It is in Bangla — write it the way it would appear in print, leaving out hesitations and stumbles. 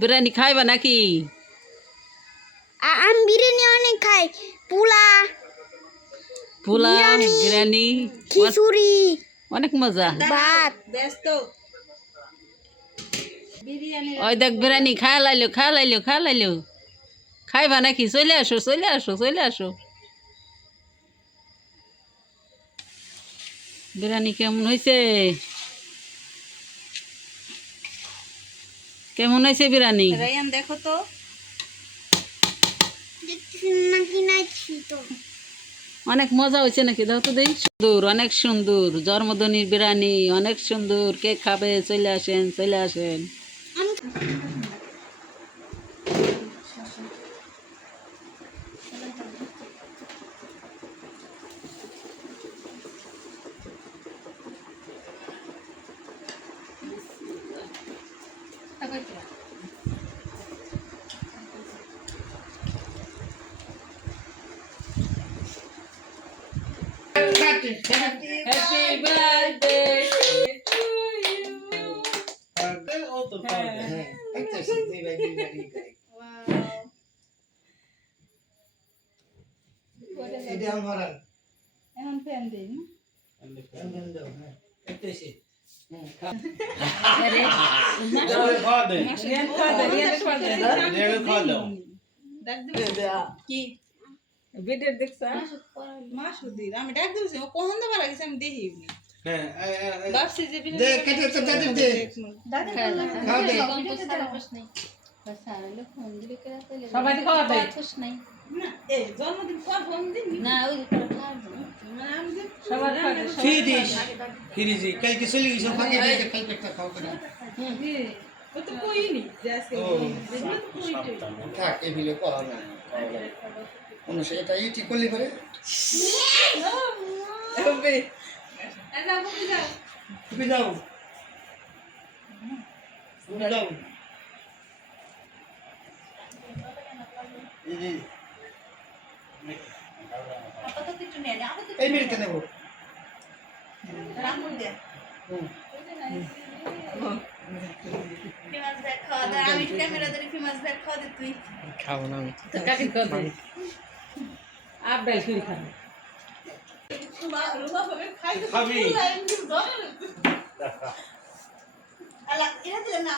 বিরিয়ানি খাইবা নাকি? আমি বিরিয়ানি অনেক খাই। পোলাও, বিরিয়ানি, খিচুড়ি, অনেক মজা। ভাত। ওই দেখ বিরিয়ানি খাওয়া লাইলো। খাইবা নাকি? চলে আসো। বিরিয়ানি কেমন হয়েছে? বিরিয়ানি? রায়ান দেখো তো। অনেক মজা হয়েছে নাকি? দাও তো দেই। সুন্দর, অনেক সুন্দর। জন্মদিনের বিরিয়ানি অনেক সুন্দর। কে খাবে? চলে আসেন। Happy birthday to you. এখন ফ্যান দিন। কি ভিডিও দেখছা? মাসুদির আমি ডাক দিয়েছি ও কোন দে পারা গেছে আমি দেখিনি। ভাবছি যে দে কেটে তো দে সবাই খাওয়া দেয়। না এই জন্মদিন পর ফোন দিন না ওই মানে আমি যে সবার ফিরিজি কালকে চলে গেছো ফাঁকে দিয়ে কালকে একটা খাও করে ও তো কইনি যে আজকে থাক এই ভিডিও করা না অনুষ এটা ইটি করলি করে হবে এটা বলে যাও তুমি যাও আপাতত একটু নিয়ে যা আপাতত এই মিনিটে নেব রামুন দে ফেমাস ব্যাগ খাওয়া দে আমি ক্যামেরা ধরে ফেমাস ব্যাগ খাওয়া দে তুই খাবো না আমি তো কাকি কর দে। আপ ডাল করে খাবে। খাবি আলা এরা দিলে না